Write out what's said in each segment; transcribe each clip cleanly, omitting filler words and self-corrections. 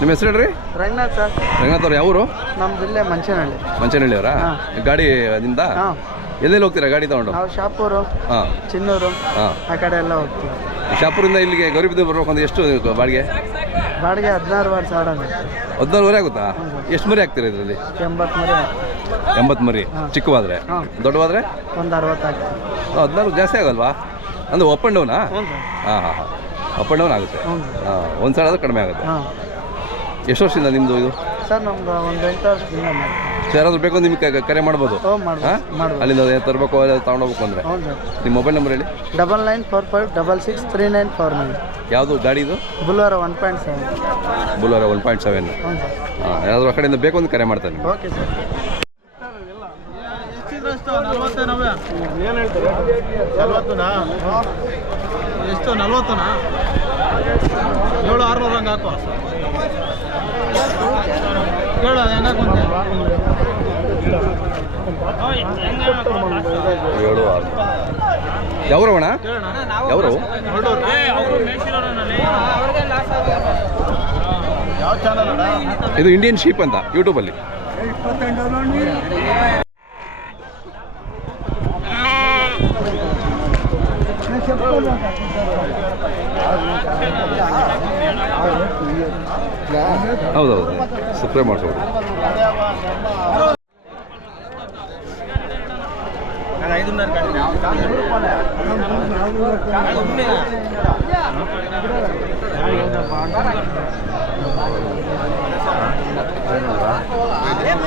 ನಿಮ್ಮ ಹೆಸರು ಹೇಳ್ರಿ? ರಂಗನಾಥ್ ಸರ್. ರಂಗನಾಥ್ ಅವ್ರು ಯಾವರು? ನಮ್ದು ಇಲ್ಲೇ ಮಂಚನಹಳ್ಳಿ. ಮಂಚನಹಳ್ಳಿ ಅವರಾ? ಗಾಡಿ ನಿಮ್ದ? ಎಲ್ಲೆಲ್ಲಿ ಹೋಗ್ತೀರಾ ಗಾಡಿ ತಗೊಂಡು? ನಾವು ಶಾಪೂರು, ಚಿನ್ನೂರು ಆ ಕಡೆ ಎಲ್ಲ ಹೋಗ್ತೀವಿ. ಶಾಪುರಿಂದ ಇಲ್ಲಿಗೆ ಗೌರಿಬಿದೂರು ಬರ್ಬೇಕು ಅಂದ್ರೆ ಎಷ್ಟು ಬಾಡಿಗೆ? ಬಾಡಿಗೆ 16,000 14,000 ಆಗುತ್ತಾ? ಎಷ್ಟು ಮರಿ ಹಾಕ್ತೀರಾ ಇದರಲ್ಲಿ? 80 ಮರಿ. 80 ಮರಿ ಚಿಕ್ಕವಾದ್ರೆ? ದೊಡ್ಡವಾದ್ರೆ ಒಂದು 60 ಆಗ್ತದೆ. 14 ಜಾಸ್ತಿ ಆಗಲ್ವಾ? ಅಂದ್ರೆ ಅಪ್ ಆ್ಯಂಡ್ ಡೌನಾ? ಹಾಂ ಹಾಂ ಹಾಂ, ಅಪ್ ಆ್ಯಂಡ್ ಡೌನ್ ಆಗುತ್ತೆ. ಒಂದು ಸೈಡ್ ಆದ್ರೆ ಕಡಿಮೆ ಆಗುತ್ತೆ. ಎಷ್ಟು ವರ್ಷದಿಂದ ನಿಮ್ಮದು ಇದು? ಸರ್ ನಮ್ದು ಒಂದು 8 ವರ್ಷದಿಂದ. ಯಾರಾದ್ರೂ ಬೇಕು ನಿಮ್ಗೆ ಕರೆ ಮಾಡ್ಬೋದು. ಅಲ್ಲಿಂದ ತರಬೇಕು ತಗೊಂಡೋಗ್ಬೇಕು ಅಂದರೆ ನಿಮ್ಮ ಮೊಬೈಲ್ ನಂಬರ್ ಹೇಳಿ. 9945663949. ಯಾವುದು ಗಾಡಿ ಇದು? ಬುಲೋರೋ 1.7. ಬುಲೋರೋ 1.7. ಹಾಂ, ಯಾರಾದರೂ ಆ ಕಡೆಯಿಂದ ಬೇಕು ಅಂತ ಕರೆ ಮಾಡ್ತಾನೆ. Okay sir. ಎಷ್ಟು 40ನಾ? 7,600 ಹಂಗೆ ಹಾಕೋ. ಹೇಳು ಹೆಂಗೆ ಹಾಕೊಂಡೆ? 7, 6. ಯಾವ್ರವಣ? ಯಾವರು? ಇದು ಇಂಡಿಯನ್ ಶೀಪ್ ಅಂತ ಯೂಟ್ಯೂಬಲ್ಲಿ. ಹೌದೌದು, ಸಬ್ಸ್ಕ್ರೈಬ್ ಮಾಡಿಸೋದು.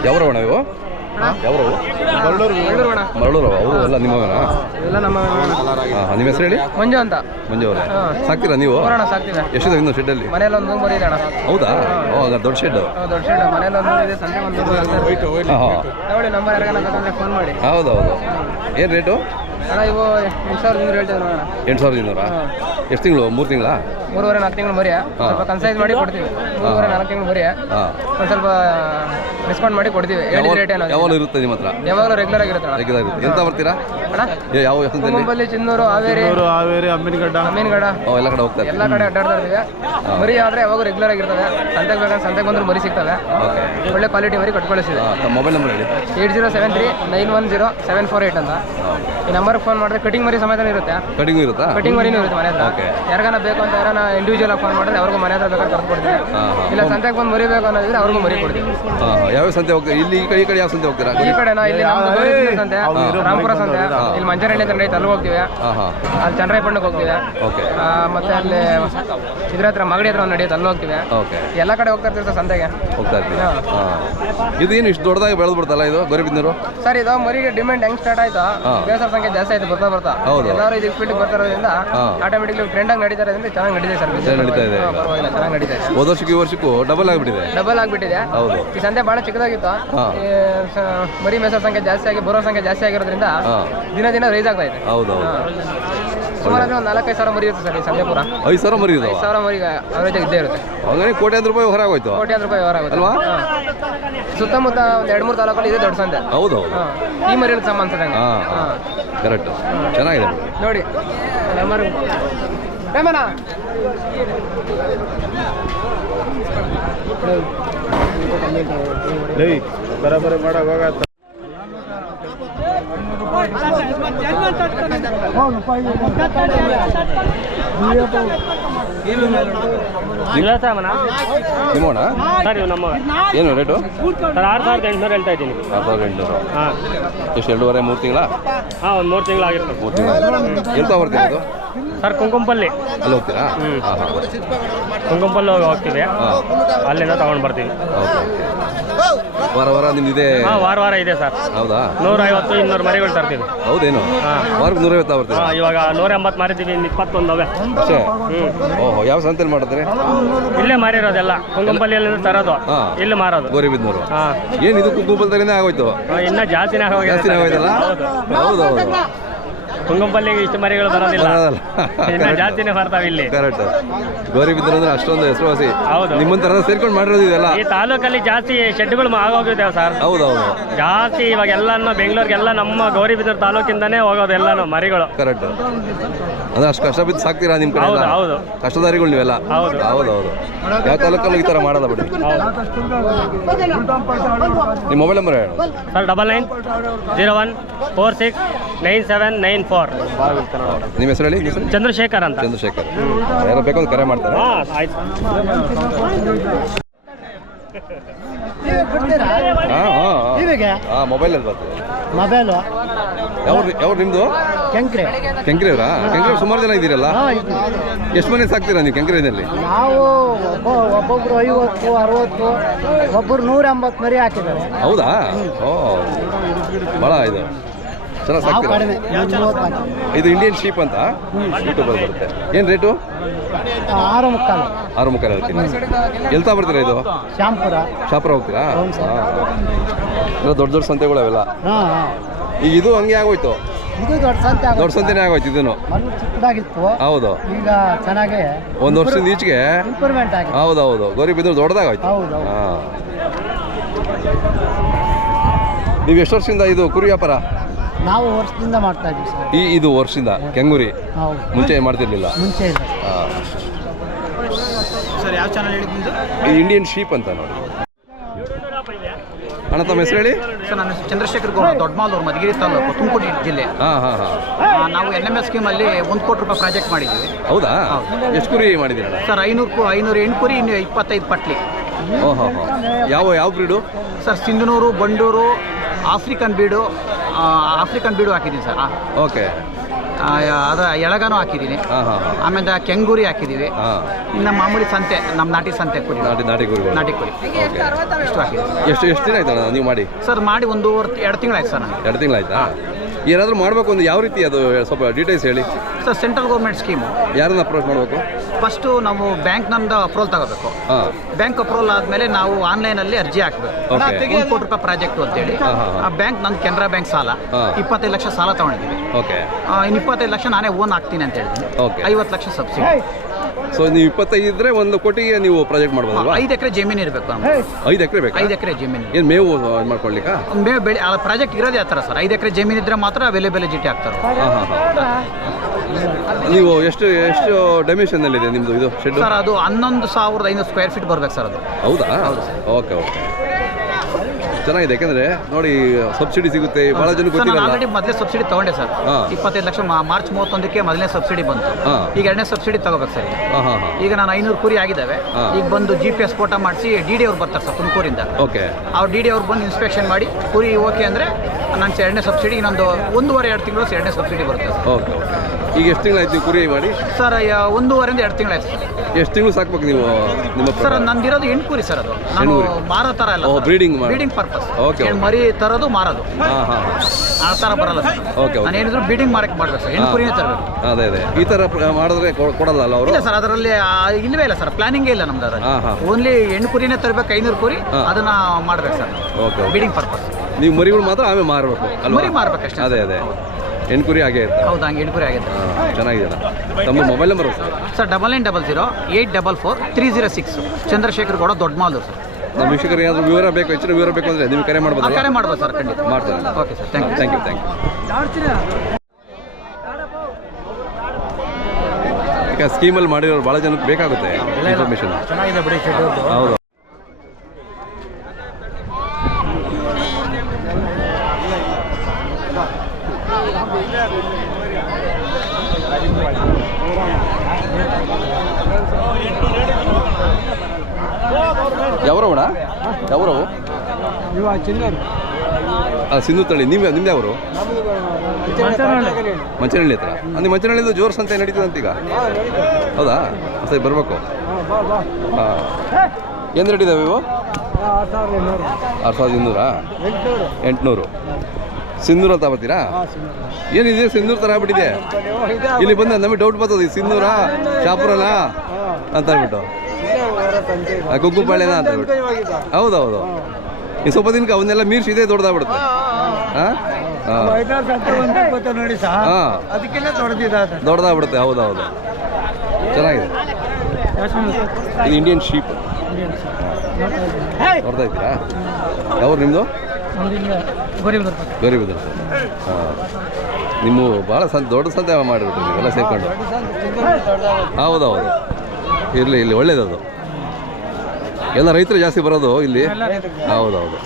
ಯಾವ್ರವಣ ಇವು? ಯಾವ್ರವು? ಮರಳೂರು. ಅವರು ಎಲ್ಲ ನಿಮ್ಮವನ? ಎಲ್ಲ ನಮ್ಮ. ಹಾಂ, ನಿಮ್ಮ ಹೆಸರು ಹೇಳಿ? ಮಂಜು ಅಂತ. ಮಂಜು ಅವರೇ, ಸಾಕ್ತೀರಾ ನೀವು? ಸಾಕ್ತೀವಿ. ಎಷ್ಟಿದೆ ಇನ್ನು ಶೆಡ್ಡಲ್ಲಿ? ಮನೇಲಿ ಒಂದು ಮರಿ ಇದೆ ಅಣ್ಣ. ಹೌದಾ? ದೊಡ್ಡ ಶೆಡ್. ದೊಡ್ಡ ಶೆಡ್ ಮನೇಲಿ ಒಂದು ಇದೆ. ಸಂಜೆ ಒಂದು ತಗೊಳ್ಳಿ, ನಂಬರ್ ಯಾರಿಗಾನ ಫೋನ್ ಮಾಡಿ. ಹೌದೌದು. ಏನು ರೇಟು ಅಣ್ಣ? ಇವು 8,200 ಹೇಳ್ತೀವಿ ನೋಡೋಣ. 8,200. ಎಷ್ಟು ತಿಂಗಳು? 3 ತಿಂಗಳಾ? 3.5-4 ತಿಂಗಳು ಮರಿ. ಸ್ವಲ್ಪ ಕನ್ಸೈಸ್ ಮಾಡಿ ಕೊಡ್ತೀವಿ. 3.5-4 ತಿಂಗಳು ಮರಿ. ಒಂದು ಸ್ವಲ್ಪ ಡಿಸ್ಕೌಂಟ್ ಮಾಡಿ ಕೊಡ್ತೀವಿ. ಹೇಳಿದ ರೇಟ್ ಏನೋ ಯಾವಾಗಲೂ ಇರುತ್ತೆ ನಿಮ್ಮ ಹತ್ರ? ಯಾವಾಗಲೂ ರೆಗ್ಯುಲರ್ ಆಗಿರುತ್ತೆ. ರೆಗ್ಯುಲರ್ ಇರುತ್ತೆ. ಎಂತ ಬರ್ತೀರಾ ಅಣ್ಣ? ಯಾವ ಮುಂಬಲ್ಲಿ, ಚಿನ್ನೂರು, ಹಾವೇರಿ, ಅಮ್ಮಿನಗಡ ಎಲ್ಲ ಕಡೆ ಹೋಗ್ತಾರೆ. ಎಲ್ಲ ಕಡೆ ಅಡ್ಡಾಡ್ತಾ ಇದ್ದೀವಿ. ಮರಿ ಆದರೆ ಯಾವಾಗ ರೆಗ್ಯುಲರ್ ಆಗಿರ್ತದೆ. ಸಂತೆಗೆ ಬೇಕಂದ್ರೆ ಸಂತೆಗೆ ಬಂದ್ರೆ ಮರಿ ಸಿಗ್ತವೆ. ಒಳ್ಳೆ ಕ್ವಾಲಿಟಿ ಮರಿ ಕಟ್ಕೊಳಿಸಿದೆ. ಮೊಬೈಲ್ ನಂಬರ್ ಹೇಳಿ. 8073910748 ಅಂತ. ಈ ನಂಬರ್ಗೆ ಫೋನ್ ಮಾಡಿದ್ರೆ ಕಟಿಂಗ್ ಮರಿ ಸಮೇತ ಇರುತ್ತೆ. ಕಟಿಂಗ್ ಇರುತ್ತಾ? ಕಟಿಂಗ್ ಮರಿನೂ ಇರುತ್ತೆ ಮನೆ ಹತ್ರ. ಯಾರಿಗಾನ ಬೇಕು ಅಂತ ಯಾರನ್ನ ಇಂಡಿವಿಜುವಲ್ ಆಗಿ ಫೋನ್ ಮಾಡಿದ್ರೆ ಅವ್ರಿಗೂ ಮನೆ ಹತ್ರ ಬೇಕಾದ್ರೆ ಕರ್ದು ಕೊಡ್ತೀವಿ. ಇಲ್ಲ ಸಂತೆಗೆ ಬಂದು ಮರಿ ಬೇಕು ಅನ್ನೋದಿದ್ರೆ ಅವ್ರಿಗೂ ಮರಿ ಕೊಡ್ತೀವಿ. ಯಾವ ಸಂತೆ ಹೋಗ್ತೀರಾ? ಇಲ್ಲಿ ಈ ಕಡೆ ಯಾವ ಸಂತೆ ಹೋಗ್ತೀರಾ? ಈ ಕಡೆನಾ? ಇಲ್ಲಿ ಸಂತೆ, ರಾಮಪುರ ಸಂತೆ, ಇಲ್ಲಿ ಮಂಜನಹಳ್ಳಿ ಅಂತ ನಡೆಯುತ್ತೆ, ಅಲ್ಲಿ ಹೋಗ್ತೀವಿ. ಅಲ್ಲಿ ಚಂದ್ರಾಯಪಟ್ಟಣಕ್ಕೆ ಹೋಗ್ತೀವಿ. ಮತ್ತೆ ಅಲ್ಲಿ ಇದ್ರ ಹತ್ರ ಮಗಡಿ ಹತ್ರ ಒಂದು ನಡೆಯುತ್ತೆ, ಅಲ್ಲಿ ಹೋಗ್ತೀವಿ. ಎಲ್ಲ ಕಡೆ ಹೋಗ್ತಾ ಇರ್ತೀವಿ ಸಂತೆಗೆ. ಹೋಗ್ತಾ ಇರ್ತೀವಿ. ಇದೇನು ಇಷ್ಟು ದೊಡ್ಡದಾಗಿ ಬೆಳೆದು ಬಿಡ್ತಲ್ಲ ಇದು ಗೌರಿಬಿದನೂರು? ಸರ್, ಇದು ಮರಿಗೆ ಡಿಮ್ಯಾಂಡ್ ಹೆಂಗ್ ಸ್ಟಾರ್ಟ್ ಆಯ್ತು, ಬೇಸರ ಸಂಖ್ಯೆ ಜಾಸ್ತಿ ಆಯ್ತು ಬರ್ತಾ ಬರ್ತಾ. ಎಲ್ಲರೂ ಇದಕ್ಕೆ ಫೀಲ್ಡ್ ಬರ್ತಾರೋದ್ರಿಂದ ಆಟೋಮೆಟಿಕ್ಲಿ ಟ್ರೆಂಡ್ ಆಗಿ ನಡೀತಾ ಇರೋದ್ರಿಂದ ಚೆನ್ನಾಗಿ ನಡೀತಿದೆ ಸರ್. ನಡೀತಾ ಇದೆ, ಚೆನ್ನಾಗಿ ನಡೀತಾ ಇದೆ. ಹೋದ ವರ್ಷಕ್ಕೆ ಈ ವರ್ಷಕ್ಕೂ ಡಬಲ್ ಆಗಿಬಿಟ್ಟಿದೆ. ಹೌದು. ಈ ಸಂತೆ ಬಹಳ ಚಿಕ್ಕದಾಗಿತ್ತು. ಮರಿ ಮೇಸರ ಸಂಖ್ಯೆ ಜಾಸ್ತಿ ಆಗಿ ಬರೋ ಸಂಖ್ಯೆ ಜಾಸ್ತಿ ಆಗಿರೋದ್ರಿಂದ ದಿನ ದಿನ ರೈಸ್ ಆಗ್ತಾ ಇದೆ. ಹೌದು. ಸುಮಾರು ಒಂದು 4-5 ಸಾವಿರ ಮರಿ ಇರುತ್ತೆ ಸರ್ ಈ ಸಂತೆ ಪೂರ. 5,000 ಮರಿ ಇದೆ. 5,000 ಮರಿಗೆ ಅವರೇಜ್ ಇದ್ದೇ ಇರುತ್ತೆ. ಹಾಗಾಗಿ ಕೋಟ್ಯಾಂತರ ರೂಪಾಯಿ ಹೊರಗೋಯ್ತು. ಕೋಟ್ಯಾಂತರ ರೂಪಾಯಿ ಹೊರಗೋಯ್ತು ಅಲ್ವಾ? ಸುತ್ತಮುತ್ತ ಒಂದು 2-3 ತಾಲೂಕಲ್ಲಿ ಇದೆ ದೊಡ್ಡ ಸಂತೆ. ಹೌದು. ಈ ಮರಿ ಸಂಬಂಧಿಸಿದ ಕರೆಕ್ಟ್, ಚೆನ್ನಾಗಿದೆ ನೋಡಿ. ಬರೋಬ್ಬರಿ ಮಾಡಕ್ ಹೋಗತ್ತ. ನಿಮ್ಮೋಣ ಸರ್, ಇವು ನಮ್ಮ ಏನು ರೇಟು? ಸರ್ 6,800 ಹೇಳ್ತಾ ಇದ್ದೀನಿ. 6,800. ಹಾಂ. ಎಷ್ಟು 2.5 3 ತಿಂಗಳ? ಹಾಂ, ಒಂದು 3 ತಿಂಗಳಾಗಿರ್ತದೆ. 3 ತಿಂಗಳು. ಎಲ್ಲಿ ಬರ್ತೀರಾ ಅದು? ಸರ್, ಕುಂಕುಂಪಲ್ಲಿ. ಅಲ್ಲಿ ಹೋಗ್ತೀರಾ? ಕುಂಕುಂಪಲ್ಲಿ ಹೋಗ್ತೀವಿ. ಅಲ್ಲಿಂದ ತಗೊಂಡು ಬರ್ತೀವಿ. ವಾರ ವಾರ ನಿಮ್ದಿದೆ? ಹಾಂ, ವಾರ ಇದೆ ಸರ್. ಹೌದಾ? 150-200 ಮರಿಗಳು ತರ್ತೀವಿ. ಹೌದೇನು? ವಾರಕ್ಕೆ 150 ಬರ್ತೀವಿ. ಇವಾಗ 180 ಮಾರಿದ್ದೀವಿ, 21 ಅವೆ. ಅಷ್ಟೇ? ಓಹೋ, ಯಾವ ಸಂತೆಯಲ್ಲಿ ಮಾಡ್ತಾರೆ? ಇಲ್ಲೇ ಮಾರಿರೋದೆಲ್ಲ ಕುಂಗುಂಪಲ್ಲಿಯಲ್ಲಿ ತರೋದು ಹಾ. ಇಲ್ಲಿ ಮಾರೋದು ಗೌರಿಬಿದನೂರು. ಹಾಂ ಏನು ಇದು ಕುಂಕುಮಲ್ದರಿಂದ ಆಗೋಯ್ತು? ಇನ್ನೂ ಜಾಸ್ತಿನೇ ಜಾಸ್ತಿನೇ ಆಗೋಯ್ತಲ್ಲ? ಹೌದು ಹೌದು ಕುಂಗುಂಪಲ್ಲಿಗೆ ಇಷ್ಟು ಮರಿಗಳು ಬರೋದಿಲ್ಲ, ಇನ್ನ ಜಾಸ್ತಿನೇ ಬರ್ತಾವೆ ಇಲ್ಲಿ. ಕರೆಕ್ಟ್. ಗೌರಿಬಿದನೂರು ಅಂದ್ರೆ ಅಷ್ಟೊಂದು ಹೆಸರುವಾಸಿ. ಹೌದು. ನಿಮ್ಮಂತರ ಸೇರ್ಕೊಂಡು ಮಾಡಿರೋದು ಇದೆಲ್ಲ. ಈ ತಾಲೂಕಲ್ಲಿ ಜಾಸ್ತಿ ಶೆಡ್ಗಳು ಆಗೋಗಿದ್ದೇವೆ ಸರ್. ಹೌದೌದು ಜಾಸ್ತಿ ಇವಾಗ ಎಲ್ಲಾನು ಬೆಂಗಳೂರಿಗೆಲ್ಲ ನಮ್ಮ ಗೌರಿಬಿದನೂರು ತಾಲೂಕಿಂದಾನೇ ಹೋಗೋದು ಎಲ್ಲಾನು ಮರಿಗಳು. ಕರೆಕ್ಟ್. ಅಂದ್ರೆ ಅಷ್ಟು ಕಷ್ಟ ಬಿದ್ದು ಸಾಕ್ತೀರಾ ನಿಮ್ಮ ಕಡೆ? ಹೌದು ಹೌದು ಕಷ್ಟದಾರಿಗಳು ನೀವೆಲ್ಲ. ಹೌದು. ಹೌದೌದು ಯಾವ ತಾಲೂಕಲ್ಲೂ ಈ ಥರ ಮಾಡಲ್ಲ ಬಿಡಿ. ನಿಮ್ಮ ಮೊಬೈಲ್ ನಂಬರ್ ಹೇಳಿ ಸರ್. 9901469794. ನಿಮ್ಮ ಹೆಸರು ಹೇಳಿ. ನಿಮ್ಮ ಹೆಸರು? ಚಂದ್ರಶೇಖರ್ ಅಂತ. ಚಂದ್ರಶೇಖರ್. ಯಾರೋ ಬೇಕಂದ್ರೆ ಕರೆ ಮಾಡ್ತಾರೆ. ಹಾಂ ಆಯ್ತು. ಹಾಂ ಮೊಬೈಲಲ್ಲಿ ಬರ್ತದೆ. ಮೊಬೈಲು ಯಾವ್ರು ನಿಮ್ಮದು? ಕೆಂಕ್ರೆ ಕೆಂಕ್ರೆಯವರಾ? ಕೆಂಕ್ರೆ ಸುಮಾರು ಜನ ಇದ್ದೀರಲ್ಲ, ಎಷ್ಟು ಮನೆ ಸಾಕ್ತೀರಾ ನೀವು ಕೆಂಕ್ರೆನಲ್ಲಿ? ನಾವು ಒಬ್ಬೊಬ್ರು 50 60 ಒಬ್ಬರು 180 ಮರಿ ಹಾಕಿದ್ದಾರೆ. ಹೌದಾ? ಓ ಭಾಳ ಇದು ಚೆನ್ನಾಗಿ ನಾವು ಸಾಕ್ತೀರಾ. ಕಡಿಮೆ 30 ಹಾಕಿದ್ದೀವಿ. ಇದು ಇಂಡಿಯನ್ ಶೀಪ್ ಅಂತ ಯೂಟ್ಯೂಬಲ್ಲಿ ಬರುತ್ತೆ. ಏನು ರೇಟು? 6.25 6.25 ಹೇಳ್ತೀನಿ. ಎಲ್ತಾ ಬರ್ತೀರಾ ಇದು? ಶಾಂಪುರ. ಶಾಪುರ ಹೋಗ್ತೀರಾ? ಹೌದು ಸರ್. ಎಲ್ಲ ದೊಡ್ಡ ದೊಡ್ಡ ಸಂತೆಗಳು ಅವೆಲ್ಲ. ಹಾಂ ಹಾಂ ಈಗ ಇದು ಹಂಗೆ ಆಗೋಯ್ತು, ಇದು ದೊಡ್ಡ ಸಂತೆ ಆಗುತ್ತೆ. ದೊಡ್ಡ ಸಂತೆನೇ ಆಗೋಯ್ತು ಇದನ್ನು. ಮೊದಲು ಚಿಕ್ಕದಾಗಿತ್ತು, ಹೌದು. ಈಗ ಚೆನ್ನಾಗಿ ಒಂದು ವರ್ಷದಿಂದ ಈಚೆಗೆ ಇಂಪ್ರೂವ್ಮೆಂಟ್ ಆಗಿದೆ. ಹೌದೌದು ಗೌರಿಬಿದನೂರು ದೊಡ್ಡದಾಗೋಯ್ತು. ಹೌದು ಹೌದು. ಹಾಂ. ನೀವು ಎಷ್ಟು ವರ್ಷದಿಂದ ಇದು ಕುರಿ ವ್ಯಾಪಾರ? ನಾವು ವರ್ಷದಿಂದ ಮಾಡ್ತಾ ಇದ್ದೀವಿ ಸರ್. ಇದು ವರ್ಷದಿಂದ ಕೆಂಗುರಿ ಹೌದು. ಮುಂಚೆ ಮಾಡ್ತಿರ್ಲಿಲ್ಲ. ಮುಂಚೆ ಇಲ್ಲ. ಹಾಂ. ಸರ್ ಯಾವ ಚಾನಲ್ ಹೇಳಿದ್ದು? ಇದು ಇಂಡಿಯನ್ ಶೀಪ್ ಅಂತ ನೋಡಿ. ಅಣ್ಣ ತಮ್ಮ ಹೆಸರು ಹೇಳಿ. ಸರ್ ನನ್ನ ಹೆಸರು ಚಂದ್ರಶೇಖರ್ ಗೌಡ, ದೊಡ್ಡಮಾಲೂರು, ಮಧುಗಿರಿ ತಾಲೂಕು, ತುಮಕೂರು ಜಿಲ್ಲೆ. ಹಾಂ ಹಾಂ ಹಾಂ. ನಾವು NMS ಸ್ಕೀಮಲ್ಲಿ 1 ಕೋಟಿ ರೂಪಾಯಿ ಪ್ರಾಜೆಕ್ಟ್ ಮಾಡಿದ್ದೀವಿ. ಹೌದಾ? ಎಷ್ಟು ಕುರಿ ಮಾಡಿದ್ದೀರಣ್ಣ? ಸರ್ 500 ಹೆಣ್ಕುರಿ, 25 ಪಟ್ಲಿ. ಓಹೋ ಹೋ. ಯಾವ breed? Sir Sindhanur, Bandur, African ಬೀಡು ಹಾಕಿದ್ದೀನಿ ಸರ್. ಓಕೆ. ಅದರ ಎಳಗಾನು ಹಾಕಿದ್ದೀನಿ. ಹಾಂ ಹಾಂ ಹಾಂ. ಆಮೇಲೆ ಕೆಂಗೂರಿ ಹಾಕಿದ್ದೀವಿ. ಹಾಂ. ಇನ್ನು ಮಾಮೂಲಿ ಸಂತೆ, ನಮ್ಮ ನಾಟಿ ಸಂತೆ ಕುರಿ, ನಾಟಿ ಕುರಿಗಳು. ನಾಟಿ ಕುರಿ ಇಷ್ಟು ಹಾಕಿದ್ದೀನಿ. ಎಷ್ಟು ದಿನ ಆಯ್ತಣ್ಣ ನೀವು ಮಾಡಿ? ಸರ್ ಮಾಡಿ 2 ತಿಂಗಳಾಯ್ತು ಸರ್ ನನಗೆ. 2 ತಿಂಗಳಾಯ್ತಾ? ಏನಾದರೂ ಮಾಡಬೇಕು ಒಂದು ಯಾವ ರೀತಿ ಅದು ಸ್ವಲ್ಪ ಡೀಟೇಲ್ಸ್ ಹೇಳಿ. Sir central government scheme. ಯಾರನ್ನ ಅಪ್ರೋಚ್ ಮಾಡಬೇಕು? ಫಸ್ಟು ನಾವು ಬ್ಯಾಂಕ್ನಿಂದ ಅಪ್ರೂವಲ್ ತಗೋಬೇಕು. ಹಾಂ. ಬ್ಯಾಂಕ್ ಅಪ್ರೂವಲ್ ಆದಮೇಲೆ ನಾವು ಆನ್ಲೈನಲ್ಲಿ ಅರ್ಜಿ ಹಾಕಬೇಕು. Okay. 1 ಕೋಟಿ ರೂಪಾಯಿ ಪ್ರಾಜೆಕ್ಟ್ ಅಂತೇಳಿ. ಆ ಬ್ಯಾಂಕ್ ನನ್ನ ಕೆನರಾ ಬ್ಯಾಂಕ್ ಸಾಲ 25 ಲಕ್ಷ ಸಾಲ ತೊಗೊಂಡಿದ್ದೀವಿ. ಓಕೆ. ಇನ್ನು 25 ಲಕ್ಷ ನಾನೇ ಓನ್ ಹಾಕ್ತೀನಿ ಅಂತ ಹೇಳಿದ್ದೀನಿ. Okay. 50 ಲಕ್ಷ ಸಬ್ಸಿಡಿ. ಸೊ ನೀವು 25 ಇದ್ರೆ 1 ಕೋಟಿಗೆ ನೀವು ಪ್ರಾಜೆಕ್ಟ್ ಮಾಡ್ಬೋದಲ್ವಾ? 5 ಎಕರೆ ಜಮೀನು ಇರಬೇಕು. 5 ಎಕರೆ ಬೇಕಾ? 5 ಎಕರೆ ಜಮೀನು. ಏನು ಮೇವು ಮಾಡ್ಕೊಳ್ಳಿಕ್ಕಾ? ಮೇವು ಬೆಳೆ ಪ್ರಾಜೆಕ್ಟ್ ಇರೋದೇ ಆ ಥರ ಸರ್. 5 ಎಕರೆ ಜಮೀನು ಇದ್ದರೆ ಮಾತ್ರ ಅವೈಲೇಬಿಲಿಟಿ ಆಗ್ತಾರೆ. ಹಾಂ ಹಾಂ ಹಾಂ. ನೀವು ಎಷ್ಟು ಡೈಮೆನ್ಷನ್ನಲ್ಲಿದೆ ನಿಮ್ಮದು ಇದು ಶೆಡ್? ಸರ್ ಅದು 11,500 ಸ್ಕ್ವೇರ್ ಫೀಟ್ ಬರ್ಬೇಕು ಸರ್ ಅದು. ಹೌದಾ? Okay okay. ಚೆನ್ನಾಗಿದೆ, ಯಾಕಂದ್ರೆ ನೋಡಿ ಸಬ್ಸಿಡಿ ಸಿಗುತ್ತೆ ಭಾಳ ಜನ ಸರ್ ನಾನು ಗೊತ್ತಿಲ್ಲ. ಆಲ್ರೆಡಿ ಮೊದಲೇ ಸಬ್ಸಿಡಿ ತೊಗೊಂಡೆ ಸರ್. ಹಾಂ. 25 ಲಕ್ಷ ಮಾರ್ಚ್ 31ಕ್ಕೆ ಮೊದಲನೇ ಸಬ್ಸಿಡಿ ಬಂತು. ಹಾಂ. ಈಗ 2ನೇ ಸಬ್ಸಿಡಿ ತಗೋಬೇಕು ಸರ್. ಹಾಂ ಹಾಂ ಹಾಂ. ಈಗ ನಾನು 500 ಕುರಿ ಆಗಿದ್ದಾವೆ. ಹಾಂ. ಈಗ ಬಂದು GPS ಫೋಟೋ ಮಾಡಿಸಿ DD ಅವ್ರು ಬರ್ತಾರೆ ಸರ್ ತುಮಕೂರಿಂದ. ಓಕೆ. ಅವ್ರು DD ಅವ್ರು ಬಂದು ಇನ್ಸ್ಪೆಕ್ಷನ್ ಮಾಡಿ ಕುರಿ ಓಕೆ ಅಂದರೆ ನಾನು 2ನೇ ಸಬ್ಸಿಡಿ ಇನ್ನೊಂದು 1.5-2 ತಿಂಗಳು 2ನೇ ಸಬ್ಸಿಡಿ ಬರುತ್ತೆ ಸರ್. Okay okay. ಈಗ ಎಷ್ಟು ತಿಂಗಳಾಯ್ತು ನೀವು ಕುರಿ ಮಾಡಿ? ಸರ್ 1.5ರಿಂದ 2 ತಿಂಗಳಾಯ್ತು ಸರ್. ಎಷ್ಟು ತಿಂಗಳು ಸಾಕ್ಬೇಕು ನೀವು ನಿಮ್ಮ ಸರ್ ನಂದಿರೋದು ಹೆಣ್ಣು ಕುರಿ ಸರ್. ಅದು ನಾನು ಹೆಣ್ಣು ಕುರಿ. ಮಾರೋ ಥರ ಇಲ್ಲ. ಓ, breeding ಮಾಡಿ. Breeding purpose. Okay, okay. ಮರಿ ತರೋದು ಮಾರೋದು ಹಾಂ ಹಾಂ. ಆ ಥರ ಬರಲ್ಲ ಸರ್. Okay okay. ನಾನೇನಿದ್ರು ಬ್ರೀಡಿಂಗ್ ಮಾರಕ್ಕೆ ಮಾಡಬೇಕು ಸರ್. ಹೆಣ್ಣು ಕುರಿನೇ ತರಬೇಕು. ಅದೇ ಅದೇ ಈ ಥರ ಮಾಡಿದ್ರೆ ಕೊಡಲ್ಲ ಅಲ್ಲ ಅವರು? ಇಲ್ಲ ಸರ್, ಅದರಲ್ಲಿ ಇಲ್ಲವೇ ಇಲ್ಲ ಸರ್. ಪ್ಲಾನಿಂಗೇ ಇಲ್ಲ ನಮ್ದು ಅದರಲ್ಲಿ. ಹಾಂ ಹಾಂ. ಓನ್ಲಿ ಹೆಣ್ಣು ಕುರಿನೇ ತರಬೇಕು. 500 ಕುರಿ ಹಾಂ. ಅದನ್ನ ಮಾಡ್ಬೇಕು sir. Okay okay. Breeding purpose. ನೀವು ಮರಿಗಳು ಮಾತ್ರ ಆಮೇಲೆ ಮಾರಬೇಕು ಅಲ್ವಾ? ಮರಿ ಮಾರ್ಬೇಕಷ್ಟೇ. ಅದೇ ಅದೇ ಹೆಣ್ಣು ಕುರಿ ಹಾಗೆ ಇರ್ತದೆ. ಹೌದಾ? ಹಂಗೆ ಹೆಣ್ಣು ಕುರಿ ಆಗಿದೆ. ಚೆನ್ನಾಗಿದೆಯಲ್ಲ. ತಮ್ಮ mobile number sir 9900-844-306. Chandrashekar Gowda, Doddamaluru sir. ನಮ್ಮ ವೀಕ್ಷಕರು ಏನಾದರೂ ವಿವರ ಬೇಕು, ಹೆಚ್ಚಿನ ವಿವರ ಬೇಕು ಅಂದರೆ ನೀವು ಕರೆ ಮಾಡ್ಬೋದಲ್ಲ? ಕರೆ ಮಾಡ್ಬೋದು ಸರ್, ಖಂಡಿತ ಮಾಡ್ತಾರೆ. Okay sir, thank you. Thank you thank you. ಈಗ ಸ್ಕೀಮಲ್ಲಿ ಮಾಡಿರೋರು ಭಾಳ ಜನಕ್ಕೆ ಬೇಕಾಗುತ್ತೆ ಇನ್ಫಾರ್ಮೇಷನ್. ಚೆನ್ನಾಗಿದೆ ಬಿಡಿ ಶೆಡ್. ಹೌದು. ಯಾವ್ರವಣ? ಯಾವ್ರವು? ಸಿಂಧು ತಳಿ. ನಿಮ್ದು ಯಾವರು? ಮಂಚನಹಳ್ಳಿ ಹತ್ರ. ಅಂದ್ರೆ ಮಂಚನಹಳ್ಳಿದು ಜೋರ್ಸ್ ಅಂತ ನಡೀತದೆ ಅಂತ ಈಗ? ಹೌದಾ? ಸರಿ ಬರಬೇಕು. ಹಾಂ. ಏನು ರೇಟ್ ಇದಾವೆ ಇವು? 6,200. 800. ಸಿಂಧೂರ ಅಂತ ಬರ್ತೀರಾ? ಏನಿದೆ ಸಿಂಧೂರ್ ಥರ ಆಗ್ಬಿಟ್ಟಿದೆ. ಇಲ್ಲಿ ಬಂದ ನಮಗೆ ಡೌಟ್ ಬರ್ತದೆ, ಸಿಂಧೂರ ಶಾಪುರನ ಅಂತ ಹೇಳ್ಬಿಟ್ಟು. ಕುಗ್ಗುಪಾಳ್ಯನ ಅಂತ ಹೇಳ್ಬಿಟ್ಟು. ಹೌದೌದು ಈ ಸ್ವಲ್ಪ ದಿನಕ್ಕೆ ಅವನ್ನೆಲ್ಲ ಮೀರ್ಸಿ ಇದೇ ದೊಡ್ಡದಾಗ್ಬಿಡುತ್ತೆ. ಹಾಂ ಹಾಂ ನೋಡಿ ಸಹ ಹಾಂ ಅದಕ್ಕಿಂತ ದೊಡ್ಡದಿದೆ ದೊಡ್ಡದಾಗ್ಬಿಡುತ್ತೆ. ಹೌದೌದು ಚೆನ್ನಾಗಿದೆ. ಇದು ಇಂಡಿಯನ್ ಶೀಪ್ ನೋಡ್ತಾ ಇದ್ದೀರಾ? ಯಾವ್ರು ನಿಮ್ಮದು? ಗೌರಿಬಿದೂರು ಸರ್. ಹಾಂ ನಿಮ್ಮ ಭಾಳ ದೊಡ್ಡ ಸಂತೆ ಮಾಡಿಬಿಟ್ರಿ ನೀವೆಲ್ಲ ಸೇರ್ಕೊಂಡು. ಹೌದೌದು ಇರಲಿ, ಇಲ್ಲಿ ಒಳ್ಳೇದದು. ಎಲ್ಲ ರೈತರು ಜಾಸ್ತಿ ಬರೋದು ಇಲ್ಲಿ. ಹೌದೌದು